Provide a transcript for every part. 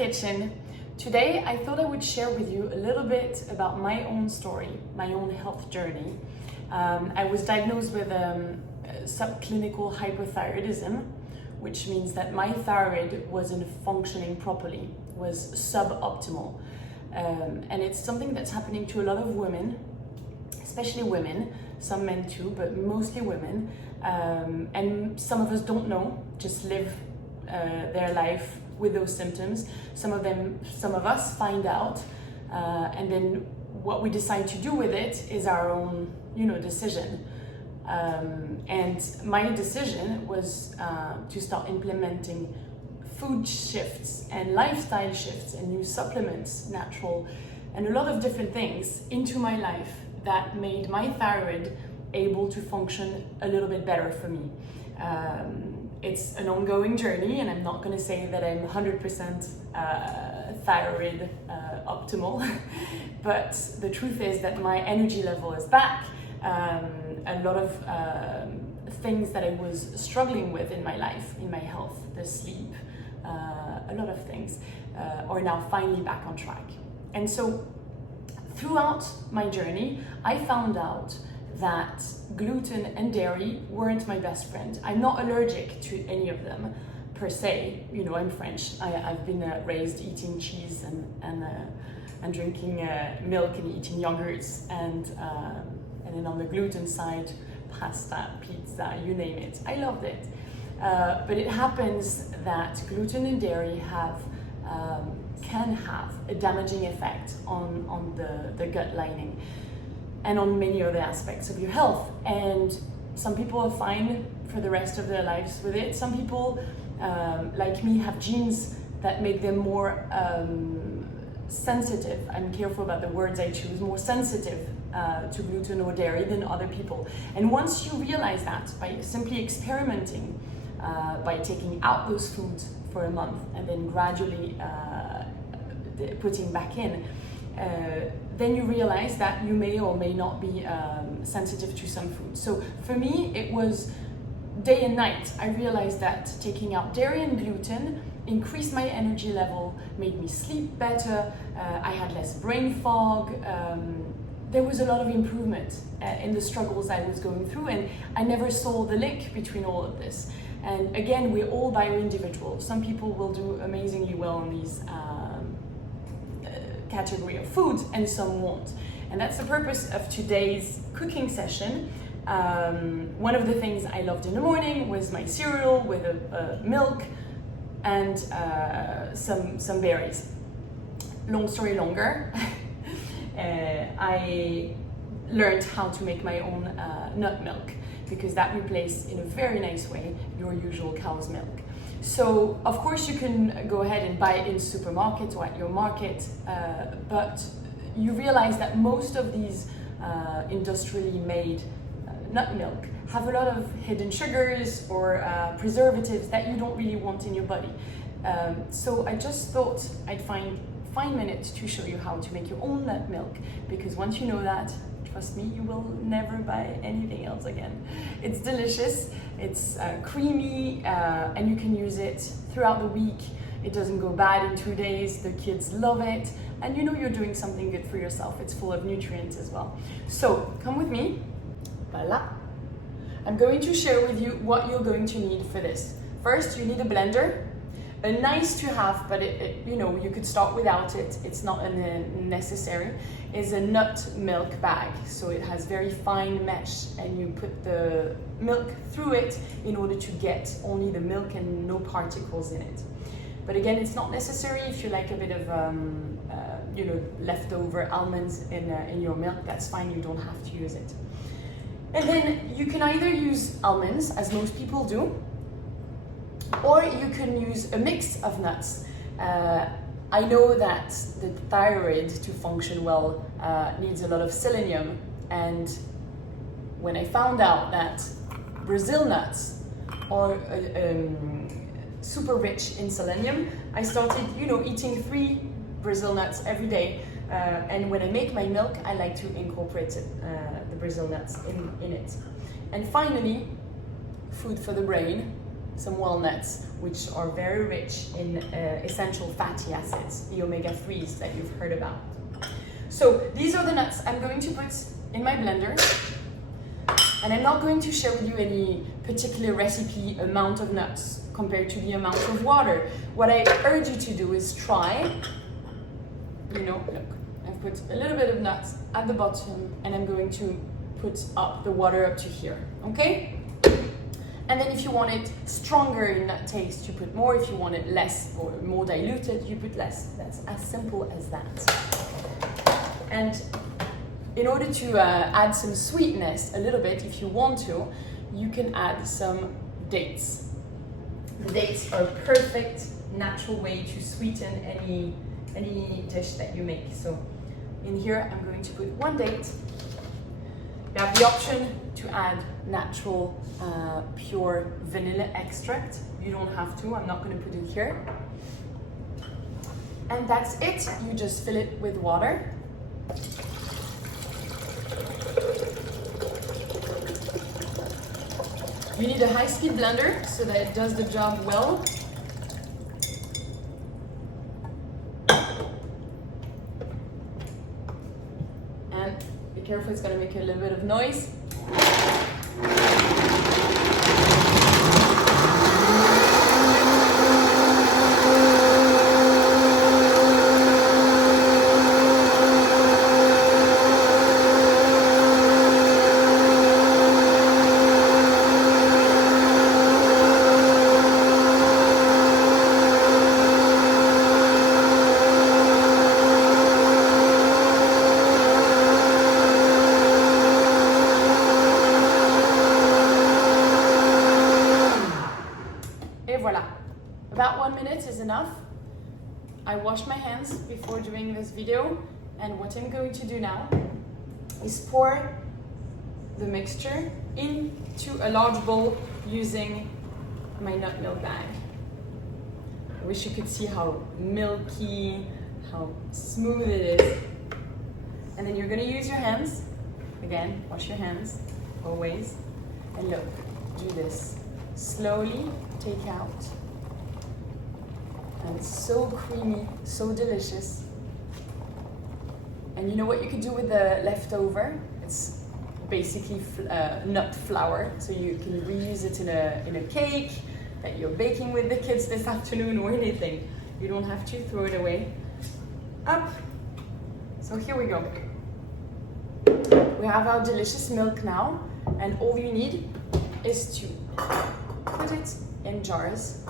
kitchen. Today I thought I would share with you a little bit about my own story, my own health journey. I was diagnosed with subclinical hypothyroidism, which means that my thyroid wasn't functioning properly, was suboptimal. And it's something that's happening to a lot of women, especially women, some men too, but mostly women. And some of us don't know, just live their life with those symptoms. Some of us find out, and then what we decide to do with it is our own, decision. And my decision was to start implementing food shifts and lifestyle shifts and new supplements, natural, and a lot of different things into my life that made my thyroid able to function a little bit better for me. It's an ongoing journey, and I'm not going to say that I'm 100% thyroid optimal, but the truth is that my energy level is back. A lot of things that I was struggling with in my life, in my health, the sleep, a lot of things are now finally back on track. And so throughout my journey, I found out that gluten and dairy weren't my best friend. I'm not allergic to any of them per se. I'm French. I've been raised eating cheese and drinking milk and eating yogurts, and then on the gluten side, pasta, pizza, you name it. I loved it. But it happens that gluten and dairy can have a damaging effect on the gut lining and on many other aspects of your health. And some people are fine for the rest of their lives with it. Some people, like me, have genes that make them more sensitive. I'm careful about the words I choose, more sensitive to gluten or dairy than other people. And once you realize that by simply experimenting, by taking out those foods for a month and then gradually putting back in, then you realize that you may or may not be sensitive to some food. So for me, it was day and night. I realized that taking out dairy and gluten increased my energy level, made me sleep better, I had less brain fog. There was a lot of improvement in the struggles I was going through, and I never saw the link between all of this. And again, we're all bio-individuals. Some people will do amazingly well on these category of foods, and some won't. And that's the purpose of today's cooking session. One of the things I loved in the morning was my cereal with milk and some berries. Long story longer, I learned how to make my own nut milk, because that replaced in a very nice way your usual cow's milk. So of course you can go ahead and buy it in supermarkets or at your market, but you realize that most of these industrially made nut milk have a lot of hidden sugars or preservatives that you don't really want in your body. So I just thought I'd find 5 minutes to show you how to make your own nut milk, because once you know that, trust me, you will never buy anything else again. It's delicious, it's creamy, and you can use it throughout the week. It doesn't go bad in 2 days, the kids love it, and you're doing something good for yourself. It's full of nutrients as well. So come with me. Voila. I'm going to share with you what you're going to need for this. First, you need a blender. A nice to have, but you could start without it. It's not necessary. Is a nut milk bag. So it has very fine mesh, and you put the milk through it in order to get only the milk and no particles in it. But again, it's not necessary. If you like a bit of leftover almonds in your milk, that's fine. You don't have to use it. And then you can either use almonds, as most people do, or you can use a mix of nuts. I know that the thyroid, to function well, needs a lot of selenium, and when I found out that Brazil nuts are super rich in selenium, I started eating 3 Brazil nuts every day, and when I make my milk, I like to incorporate the Brazil nuts in it. And finally, food for the brain, some walnuts, which are very rich in essential fatty acids, the omega-3s that you've heard about. So these are the nuts I'm going to put in my blender. And I'm not going to share with you any particular recipe amount of nuts compared to the amount of water. What I urge you to do is try, look, I've put a little bit of nuts at the bottom and I'm going to put up the water up to here, okay? And then if you want it stronger in nut taste, you put more. If you want it less or more diluted, you put less. That's as simple as that. And in order to add some sweetness a little bit, if you want to, you can add some dates. The dates are a perfect natural way to sweeten any dish that you make. So in here, I'm going to put 1 date. You have the option to add natural, pure vanilla extract. You don't have to, I'm not going to put it here. And that's it. You just fill it with water. You need a high-speed blender so that it does the job well. And be careful, it's going to make a little bit of noise. Voilà, about 1 minute is enough. I washed my hands before doing this video, and what I'm going to do now is pour the mixture into a large bowl using my nut milk bag. I wish you could see how milky, how smooth it is. And then you're going to use your hands. Again, wash your hands, always. And look, do this. Slowly take out. And it's so creamy, so delicious. And you know what you could do with the leftover? It's basically nut flour, so you can reuse it in a cake that you're baking with the kids this afternoon or anything. You don't have to throw it away. Up. So here we go. We have our delicious milk now, and all you need is to put it in jars,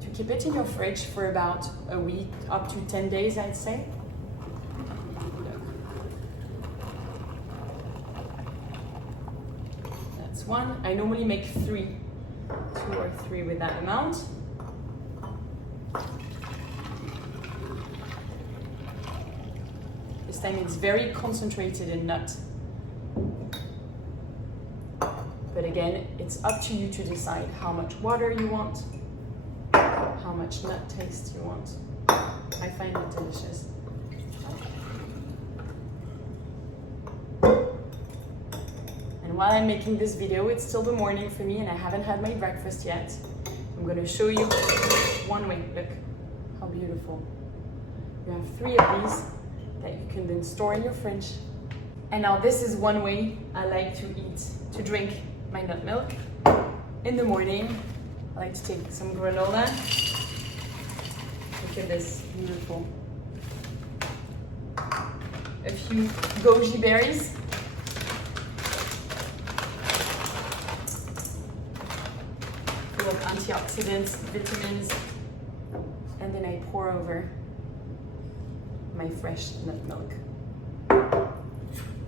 to keep it in your fridge for about a week, up to 10 days, I'd say. That's one. I normally make 2 or 3 with that amount. This time it's very concentrated in nut. But again, it's up to you to decide how much water you want, how much nut taste you want. I find it delicious. And while I'm making this video, it's still the morning for me and I haven't had my breakfast yet. I'm going to show you one way. Look how beautiful. You have 3 of these that you can then store in your fridge. And now this is one way I like to drink my nut milk. In the morning, I like to take some granola. Look at this, beautiful. A few goji berries. Full of antioxidants, vitamins. And then I pour over my fresh nut milk.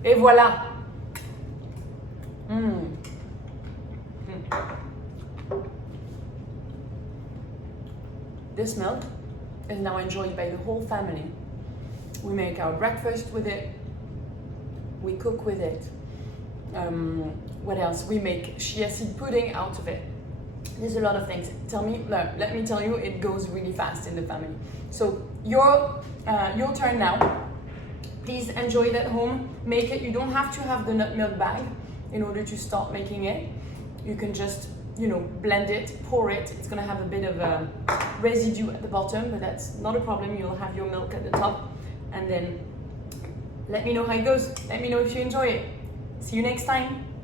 Et voilà! This milk is now enjoyed by the whole family. We make our breakfast with it. We cook with it. What else? We make chia seed pudding out of it. There's a lot of things. Let me tell you, it goes really fast in the family. So your turn now. Please enjoy it at home. Make it. You don't have to have the nut milk bag in order to start making it. You can just you know, blend it, pour it. It's gonna have a bit of a residue at the bottom, but that's not a problem. You'll have your milk at the top, and then let me know how it goes. Let me know if you enjoy it. See you next time.